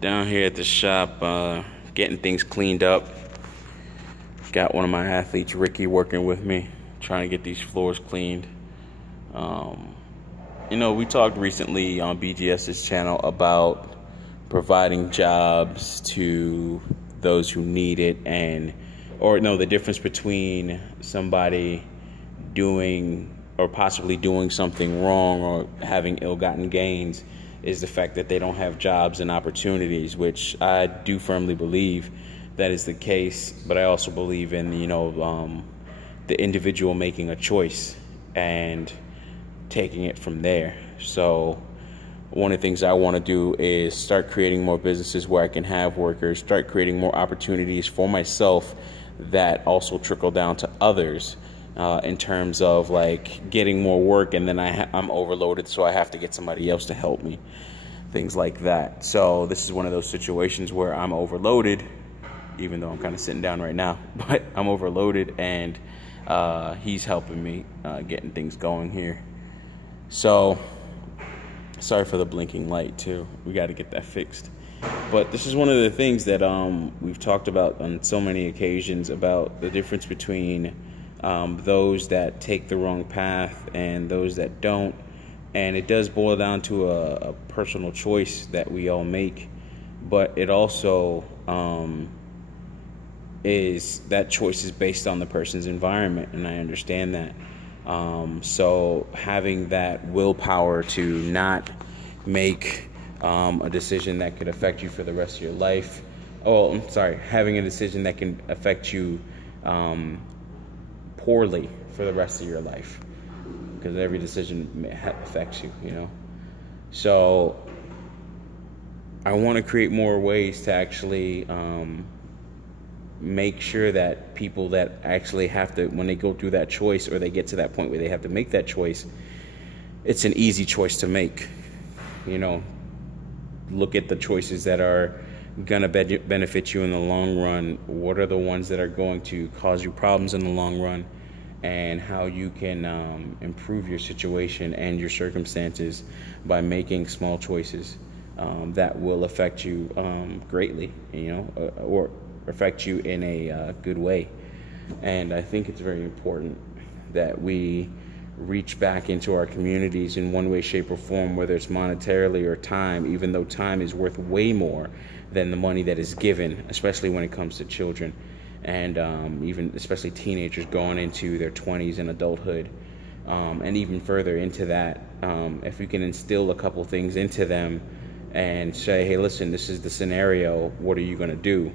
Down here at the shop, getting things cleaned up. Got one of my athletes, Ricky, working with me, trying to get these floors cleaned. We talked recently on BGS's channel about providing jobs to those who need it, the difference between somebody doing or possibly doing something wrong or having ill-gotten gains is the fact that they don't have jobs and opportunities, which I do firmly believe that is the case. But I also believe in, the individual making a choice and taking it from there. So one of the things I want to do is start creating more businesses where I can have workers, start creating more opportunities for myself that also trickle down to others. In terms of like getting more work, and then I'm overloaded, so I have to get somebody else to help me, things like that. So this is one of those situations where I'm overloaded, even though I'm kind of sitting down right now, but I'm overloaded, and he's helping me getting things going here. So sorry for the blinking light too, we got to get that fixed. But this is one of the things that we've talked about on so many occasions, about the difference between those that take the wrong path and those that don't. And it does boil down to a personal choice that we all make, but it also that choice is based on the person's environment, and I understand that. So having that willpower to not make a decision that could affect you for the rest of your life. Having a decision that can affect you poorly for the rest of your life, because every decision affects you, So I want to create more ways to actually make sure that people that actually have to, when they go through that choice, or they get to that point where they have to make that choice, it's an easy choice to make. Look at the choices that are gonna benefit you in the long run. What are the ones that are going to cause you problems in the long run, and how you can improve your situation and your circumstances by making small choices that will affect you greatly, or affect you in a good way. And I think it's very important that we reach back into our communities in one way, shape, or form, whether it's monetarily or time, even though time is worth way more than the money that is given, especially when it comes to children, and even especially teenagers going into their 20s and adulthood, and even further into that. If we can instill a couple things into them and say, hey, listen, this is the scenario, what are you going to do?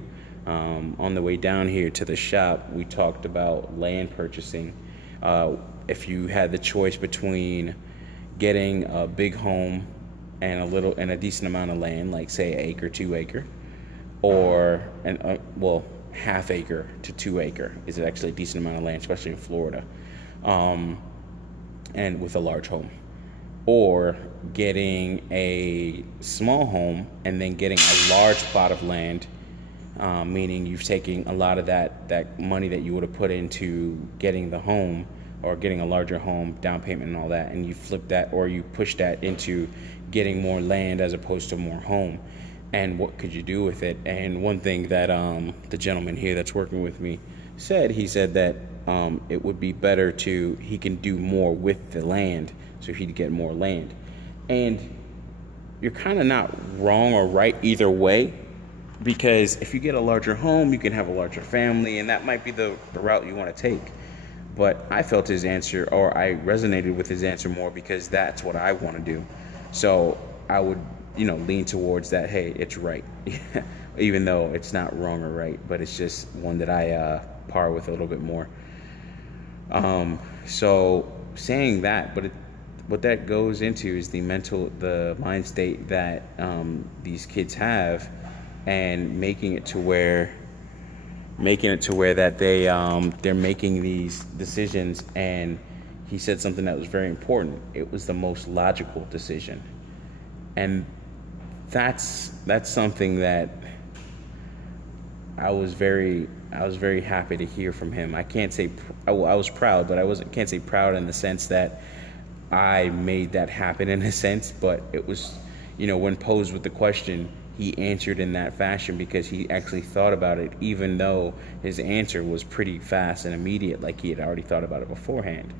On the way down here to the shop, we talked about land purchasing. If you had the choice between getting a big home and a decent amount of land, like say an acre, 2 acre, or half acre to 2 acre is actually a decent amount of land, especially in Florida, and with a large home, or getting a small home and then getting a large plot of land, meaning you've taken a lot of that money that you would have put into getting the home or getting a larger home, down payment and all that, and you flip that, or you push that into getting more land as opposed to more home. And what could you do with it? And one thing that the gentleman here that's working with me said, he said that it would be better he can do more with the land, so he'd get more land. And you're kind of not wrong or right either way, because if you get a larger home, you can have a larger family, and that might be the route you want to take. But I felt his answer, or I resonated with his answer more, because that's what I want to do. So I would, lean towards that. Hey, it's right, even though it's not wrong or right, but it's just one that I par with a little bit more. So saying that, but what that goes into is the mind state that these kids have, and making it to where that they're making these decisions. And he said something that was very important. It was the most logical decision, and that's something that I was very happy to hear from him. I can't say I was proud, but can't say proud in the sense that I made that happen in a sense, but it was, when posed with the question, he answered in that fashion because he actually thought about it, even though his answer was pretty fast and immediate, like he had already thought about it beforehand.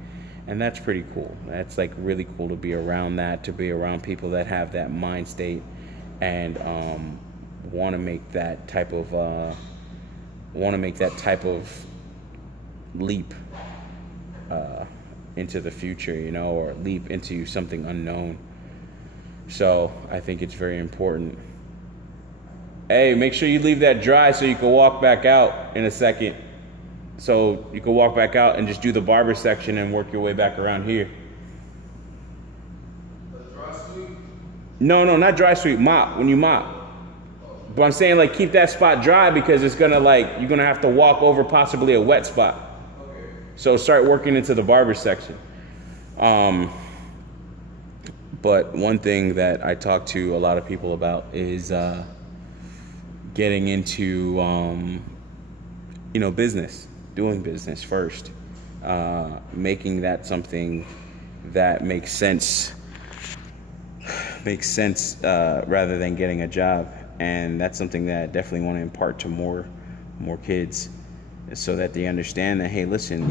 And that's pretty cool. That's like really cool to be around that, to be around people that have that mind state and want to make that type of leap into the future, you know, or leap into something unknown. So I think it's very important. Hey, make sure you leave that dry so you can walk back out in a second. So you can walk back out and just do the barber section and work your way back around here. Dry sweep? No, not dry sweep. Mop, when you mop. But I'm saying, like, keep that spot dry because it's gonna, like, you're gonna have to walk over possibly a wet spot. Okay. So start working into the barber section. But one thing that I talk to a lot of people about is getting into, business, doing business first, making that something that makes sense rather than getting a job. And that's something that I definitely want to impart to more kids, so that they understand that, hey, listen,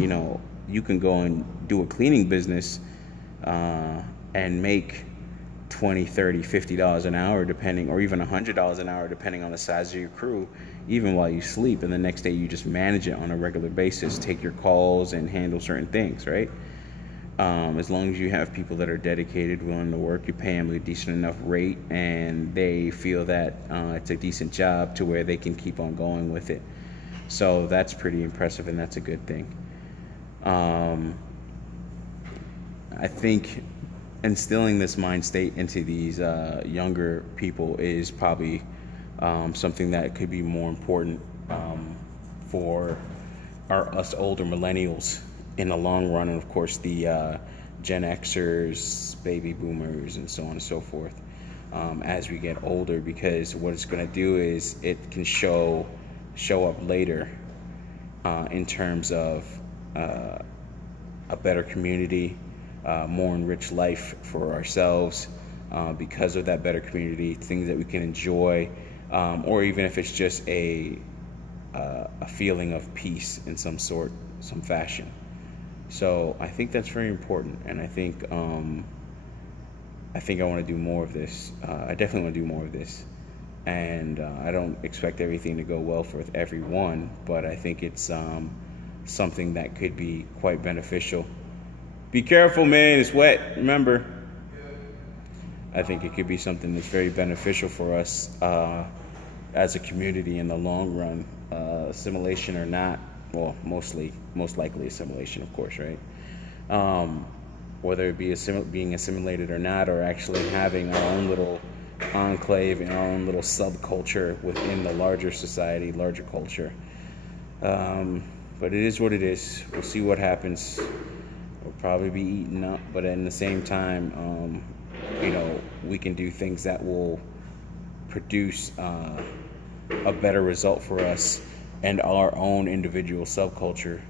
you can go and do a cleaning business and make $20, $30, $50 an hour, depending, or even $100 an hour, depending on the size of your crew, even while you sleep. And the next day you just manage it on a regular basis, take your calls and handle certain things, right? As long as you have people that are dedicated, willing to work, you pay them a decent enough rate, and they feel that it's a decent job to where they can keep on going with it. So that's pretty impressive, and that's a good thing. I think instilling this mind state into these younger people is probably something that could be more important for us older millennials in the long run, and of course the Gen Xers, baby boomers, and so on and so forth as we get older, because what it's going to do is it can show up later in terms of a better community, more enriched life for ourselves because of that better community, things that we can enjoy, or even if it's just a feeling of peace in some fashion. So I think that's very important, and I think I want to do more of this. I definitely want to do more of this, and I don't expect everything to go well for everyone, but I think it's something that could be quite beneficial. Be careful, man, it's wet, remember. I think it could be something that's very beneficial for us as a community in the long run, assimilation or not. Well, most likely assimilation, of course, right? Whether it be being assimilated or not, or actually having our own little enclave and our own little subculture within the larger society, larger culture. But it is what it is. We'll see what happens. We'll probably be eaten up, but at the same time, we can do things that will produce a better result for us and our own individual subculture,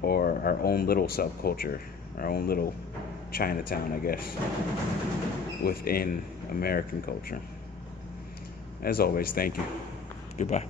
or our own little subculture, our own little Chinatown, I guess, within American culture. As always, thank you. Goodbye.